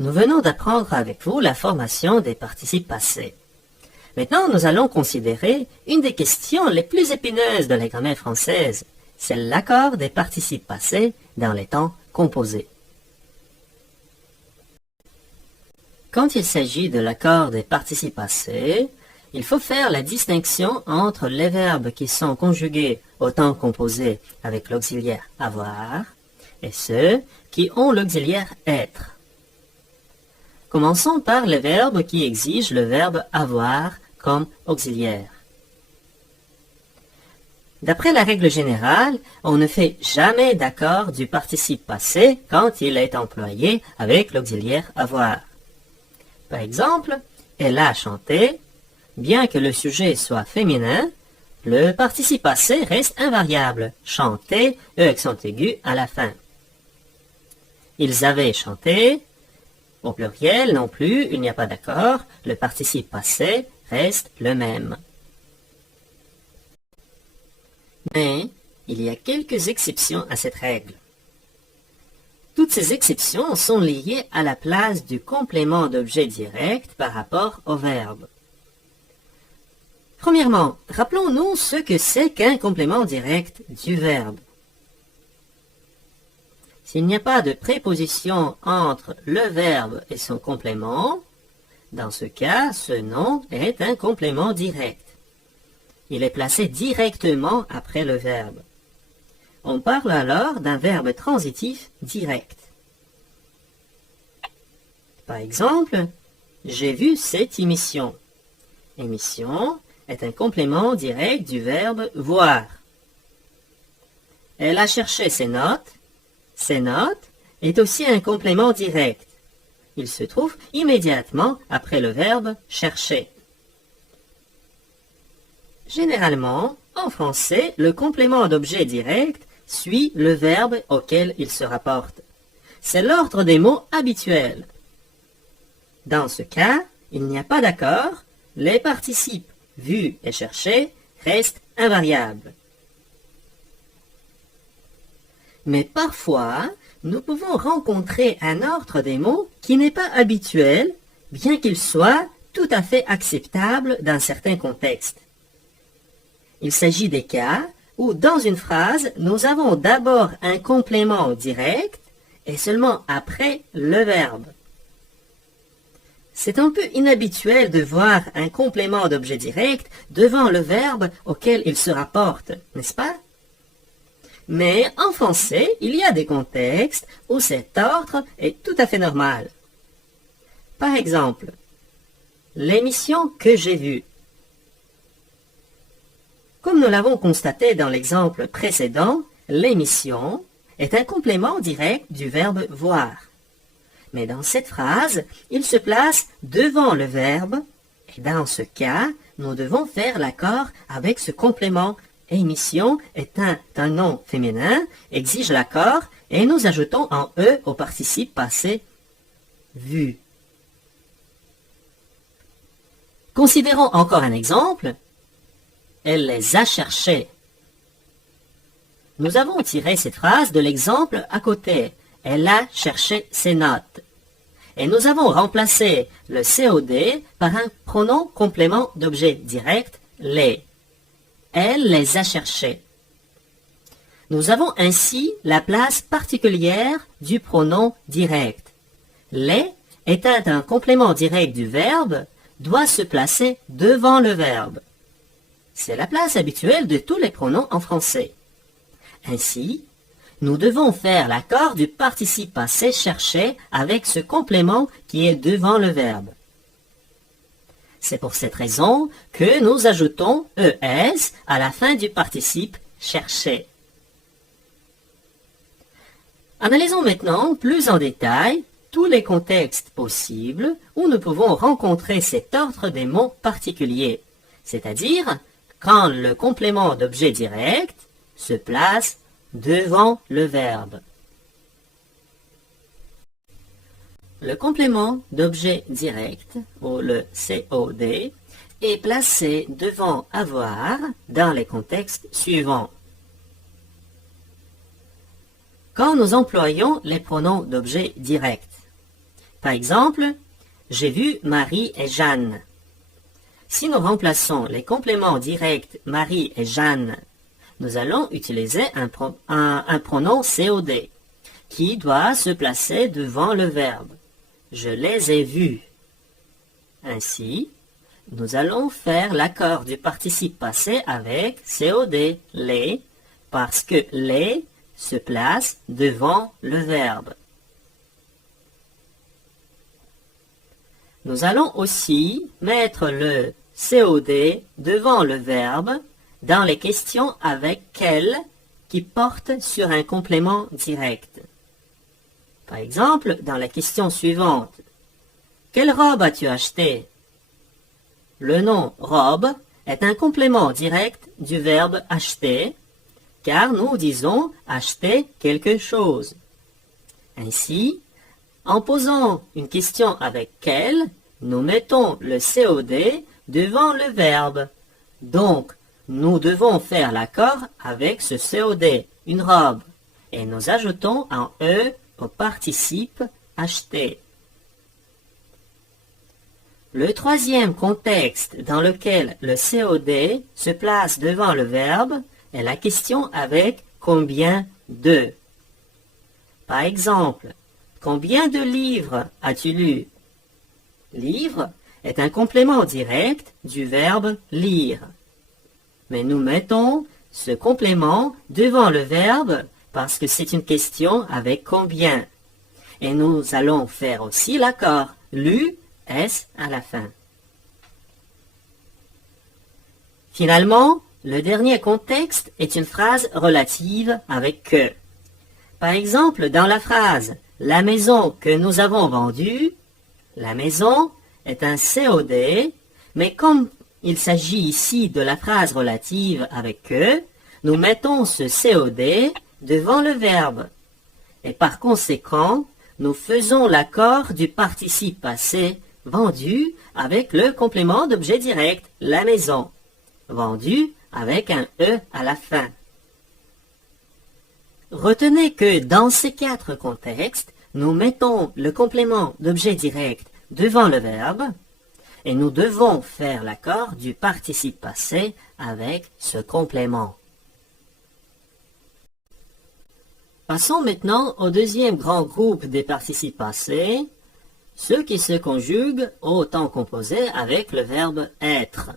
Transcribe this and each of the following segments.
Nous venons d'apprendre avec vous la formation des participes passés. Maintenant, nous allons considérer une des questions les plus épineuses de la grammaire française. C'est l'accord des participes passés dans les temps composés. Quand il s'agit de l'accord des participes passés, il faut faire la distinction entre les verbes qui sont conjugués au temps composé avec l'auxiliaire avoir et ceux qui ont l'auxiliaire être. Commençons par les verbes qui exigent le verbe avoir comme auxiliaire. D'après la règle générale, on ne fait jamais d'accord du participe passé quand il est employé avec l'auxiliaire avoir. Par exemple, elle a chanté, bien que le sujet soit féminin, le participe passé reste invariable, chanter, accent aigu à la fin. Ils avaient chanté, au pluriel non plus, il n'y a pas d'accord, le participe passé reste le même. Mais il y a quelques exceptions à cette règle. Toutes ces exceptions sont liées à la place du complément d'objet direct par rapport au verbe. Premièrement, rappelons-nous ce que c'est qu'un complément direct du verbe. S'il n'y a pas de préposition entre le verbe et son complément, dans ce cas, ce nom est un complément direct. Il est placé directement après le verbe. On parle alors d'un verbe transitif direct. Par exemple, j'ai vu cette émission. Émission est un complément direct du verbe voir. Elle a cherché ses notes. Ses notes est aussi un complément direct. Il se trouve immédiatement après le verbe chercher. Généralement, en français, le complément d'objet direct suit le verbe auquel il se rapporte. C'est l'ordre des mots habituels. Dans ce cas, il n'y a pas d'accord, les participes vu et cherché restent invariables. Mais parfois, nous pouvons rencontrer un ordre des mots qui n'est pas habituel, bien qu'il soit tout à fait acceptable dans certains contextes. Il s'agit des cas où, dans une phrase, nous avons d'abord un complément direct et seulement après le verbe. C'est un peu inhabituel de voir un complément d'objet direct devant le verbe auquel il se rapporte, n'est-ce pas? Mais en français, il y a des contextes où cet ordre est tout à fait normal. Par exemple, l'émission que j'ai vue. Comme nous l'avons constaté dans l'exemple précédent, l'émission est un complément direct du verbe voir. Mais dans cette phrase, il se place devant le verbe, et dans ce cas, nous devons faire l'accord avec ce complément. Émission est un nom féminin, exige l'accord, et nous ajoutons un E au participe passé vu. Considérons encore un exemple. Elle les a cherchés. Nous avons tiré cette phrase de l'exemple à côté. Elle a cherché ses notes. Et nous avons remplacé le COD par un pronom complément d'objet direct, les. Elle les a cherchés. Nous avons ainsi la place particulière du pronom direct. Les étant un complément direct du verbe, doit se placer devant le verbe. C'est la place habituelle de tous les pronoms en français. Ainsi, nous devons faire l'accord du participe passé cherché avec ce complément qui est devant le verbe. C'est pour cette raison que nous ajoutons ES à la fin du participe cherché. Analysons maintenant plus en détail tous les contextes possibles où nous pouvons rencontrer cet ordre des mots particuliers, c'est-à-dire quand le complément d'objet direct se place devant le verbe. Le complément d'objet direct, ou le COD, est placé devant avoir dans les contextes suivants. Quand nous employons les pronoms d'objet direct, Par exemple, j'ai vu Marie et Jeanne. Si nous remplaçons les compléments directs Marie et Jeanne, nous allons utiliser un pronom COD qui doit se placer devant le verbe. Je les ai vus. Ainsi, nous allons faire l'accord du participe passé avec COD, les, parce que les se place devant le verbe. Nous allons aussi mettre le COD devant le verbe dans les questions avec quel qui portent sur un complément direct. Par exemple, dans la question suivante, quelle robe as-tu acheté? Le nom robe est un complément direct du verbe acheter, car nous disons acheter quelque chose. Ainsi, en posant une question avec quel, nous mettons le COD devant le verbe. Donc, nous devons faire l'accord avec ce COD, une robe, et nous ajoutons un E au participe acheter. Le troisième contexte dans lequel le COD se place devant le verbe est la question avec combien de. Par exemple, combien de livres as-tu lu? Livre est un complément direct du verbe lire. Mais nous mettons ce complément devant le verbe parce que c'est une question avec combien. Et nous allons faire aussi l'accord lu, S à la fin. Finalement, le dernier contexte est une phrase relative avec que. Par exemple, dans la phrase « La maison que nous avons vendue », la maison est un COD, mais comme il s'agit ici de la phrase relative avec que, nous mettons ce COD devant le verbe. Et par conséquent, nous faisons l'accord du participe passé vendu avec le complément d'objet direct, la maison. Vendu avec un E à la fin. Retenez que dans ces quatre contextes, nous mettons le complément d'objet direct devant le verbe et nous devons faire l'accord du participe passé avec ce complément. Passons maintenant au deuxième grand groupe des participes passés, ceux qui se conjuguent au temps composé avec le verbe être.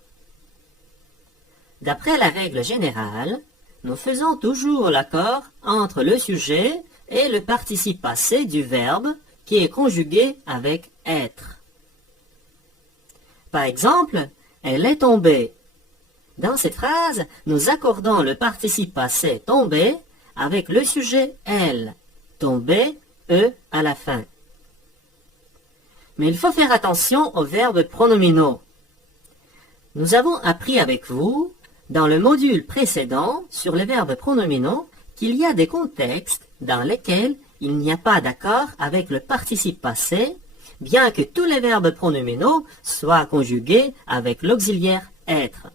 D'après la règle générale, nous faisons toujours l'accord entre le sujet et le participe passé du verbe qui est conjugué avec être. Par exemple, elle est tombée. Dans cette phrase, nous accordons le participe passé tombé avec le sujet elle, tombé, E à la fin. Mais il faut faire attention aux verbes pronominaux. Nous avons appris avec vous, dans le module précédent, sur les verbes pronominaux, qu'il y a des contextes dans lesquels il n'y a pas d'accord avec le participe passé, bien que tous les verbes pronominaux soient conjugués avec l'auxiliaire être.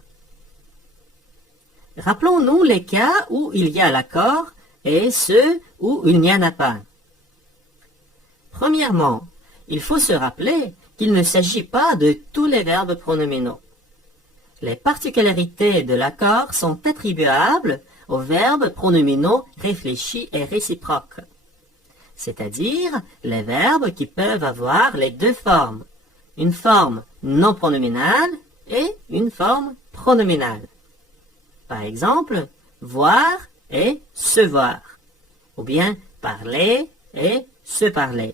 Rappelons-nous les cas où il y a l'accord et ceux où il n'y en a pas. Premièrement, il faut se rappeler qu'il ne s'agit pas de tous les verbes pronominaux. Les particularités de l'accord sont attribuables aux verbes pronominaux réfléchis et réciproques, c'est-à-dire les verbes qui peuvent avoir les deux formes, une forme non pronominale et une forme pronominale. Par exemple, voir et se voir, ou bien parler et se parler.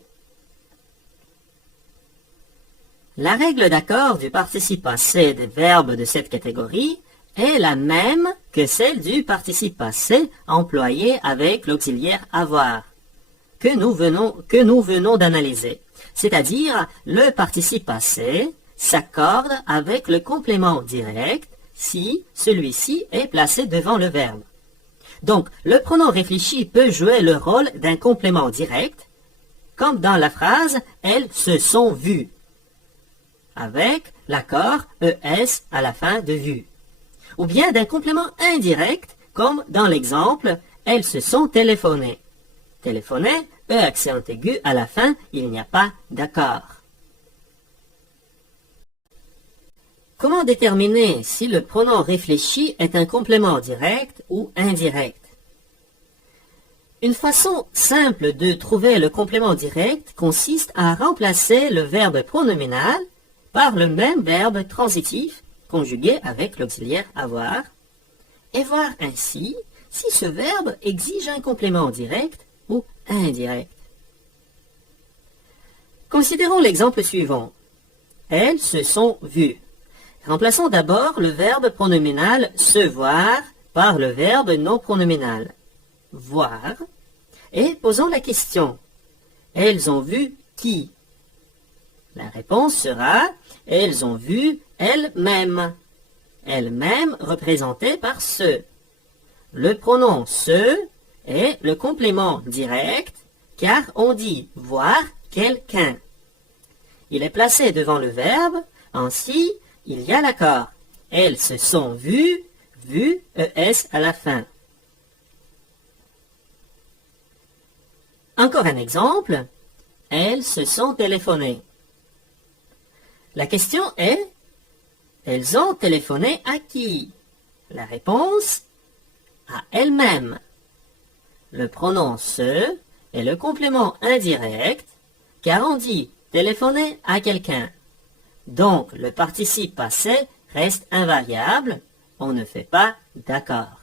La règle d'accord du participe passé des verbes de cette catégorie est la même que celle du participe passé employé avec l'auxiliaire avoir, que nous venons d'analyser. C'est-à-dire, le participe passé s'accorde avec le complément direct si celui-ci est placé devant le verbe. Donc, le pronom réfléchi peut jouer le rôle d'un complément direct, comme dans la phrase « Elles se sont vues », avec l'accord ES à la fin de vue. Ou bien d'un complément indirect, comme dans l'exemple « Elles se sont téléphonées ». Téléphoner E accent aigu à la fin, il n'y a pas d'accord. Comment déterminer si le pronom réfléchi est un complément direct ou indirect? Une façon simple de trouver le complément direct consiste à remplacer le verbe pronominal par le même verbe transitif conjugué avec l'auxiliaire avoir et voir ainsi si ce verbe exige un complément direct ou indirect. Considérons l'exemple suivant. Elles se sont vues. Remplaçons d'abord le verbe pronominal se voir par le verbe non pronominal voir et posons la question. Elles ont vu qui? La réponse sera elles ont vu elles-mêmes. Elles-mêmes représentées par ce. Le pronom ce est le complément direct car on dit voir quelqu'un. Il est placé devant le verbe, ainsi il y a l'accord. Elles se sont vues, vues, ES à la fin. Encore un exemple. Elles se sont téléphonées. La question est, elles ont téléphoné à qui? La réponse, à elles-mêmes. Le pronom se est le complément indirect, car on dit téléphoner à quelqu'un. Donc, le participe passé reste invariable, on ne fait pas d'accord.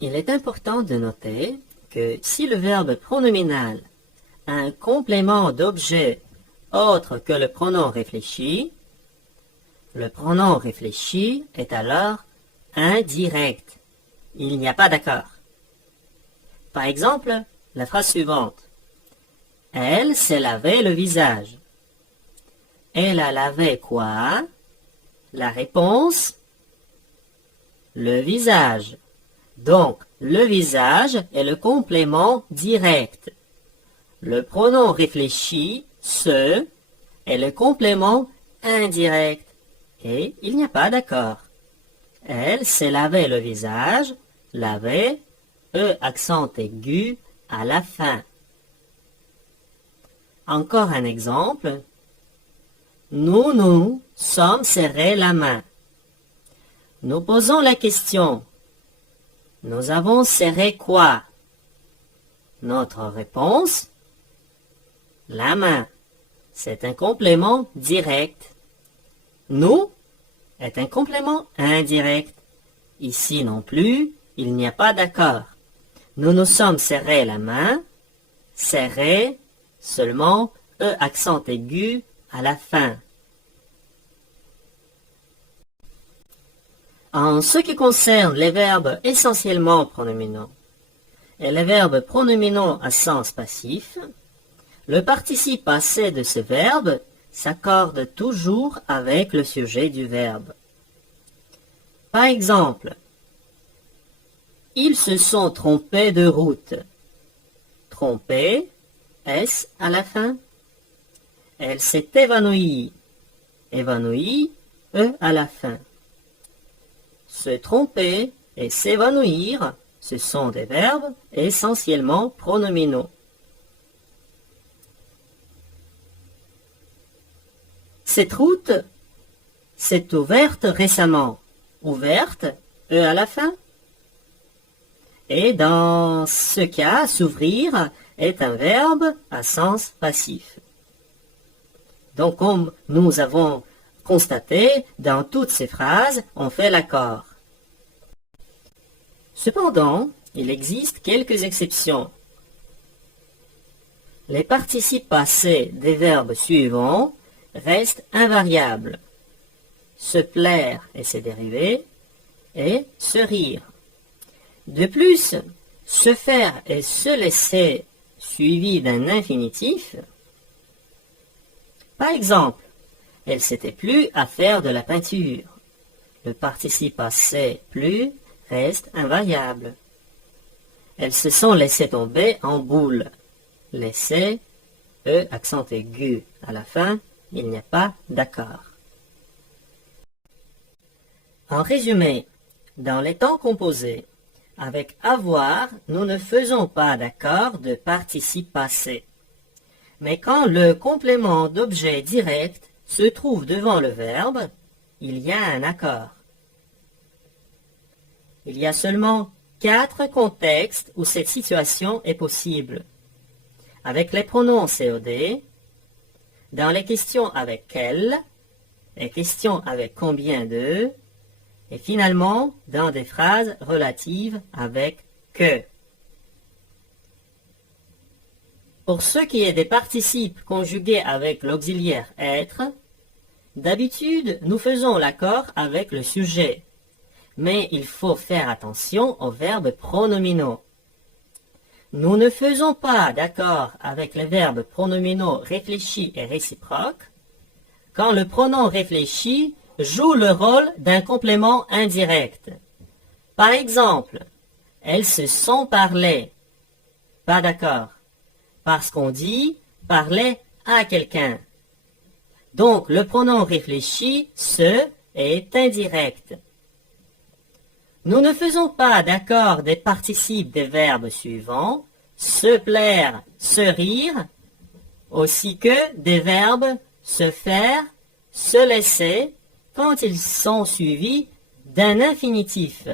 Il est important de noter que si le verbe pronominal a un complément d'objet autre que le pronom réfléchi, le pronom réfléchi est alors indirect. Il n'y a pas d'accord. Par exemple, la phrase suivante. Elle s'est lavé le visage. Elle a lavé quoi? La réponse, le visage. Donc, le visage est le complément direct. Le pronom réfléchi, se, est le complément indirect. Et il n'y a pas d'accord. Elle s'est lavé le visage, laver, E accent aigu à la fin. Encore un exemple. Nous sommes serrés la main. Nous posons la question. Nous avons serré quoi? Notre réponse, la main. C'est un complément direct. Nous est un complément indirect. Ici non plus, il n'y a pas d'accord. Nous nous sommes serrés la main. Serré, seulement E accent aigu à la fin. En ce qui concerne les verbes essentiellement pronominaux et les verbes pronominaux à sens passif, le participe passé de ce verbe s'accorde toujours avec le sujet du verbe. Par exemple, ils se sont trompés de route. Trompés, S à la fin. Elle s'est évanouie. Évanouie, E à la fin. Se tromper et s'évanouir, ce sont des verbes essentiellement pronominaux. Cette route s'est ouverte récemment. Ouverte, E à la fin. Et dans ce cas, s'ouvrir est un verbe à sens passif. Donc, comme nous avons constaté, dans toutes ces phrases, on fait l'accord. Cependant, il existe quelques exceptions. Les participes passés des verbes suivants restent invariables. Se plaire et ses dérivés, et se rire. De plus, se faire et se laisser suivi d'un infinitif. Par exemple, elle s'était plu à faire de la peinture. Le participe passé plu reste invariable. Elles se sont laissées tomber en boule. Laisser, E accent aigu à la fin, il n'y a pas d'accord. En résumé, dans les temps composés, Avec avoir, nous ne faisons pas d'accord de participe passé. Mais quand le complément d'objet direct se trouve devant le verbe, il y a un accord. Il y a seulement 4 contextes où cette situation est possible. Avec les pronoms COD, dans les questions avec quel, les questions avec combien de, et finalement dans des phrases relatives avec que. Pour ce qui est des participes conjugués avec l'auxiliaire être, d'habitude nous faisons l'accord avec le sujet, mais il faut faire attention aux verbes pronominaux. Nous ne faisons pas d'accord avec les verbes pronominaux réfléchis et réciproques quand le pronom réfléchi joue le rôle d'un complément indirect. Par exemple, elles se sont parlé. Pas d'accord, parce qu'on dit parler à quelqu'un. Donc le pronom réfléchi se est indirect. Nous ne faisons pas d'accord des participes des verbes suivants, se plaire, se rire, aussi que des verbes se faire, se laisser, quand ils sont suivis d'un infinitif.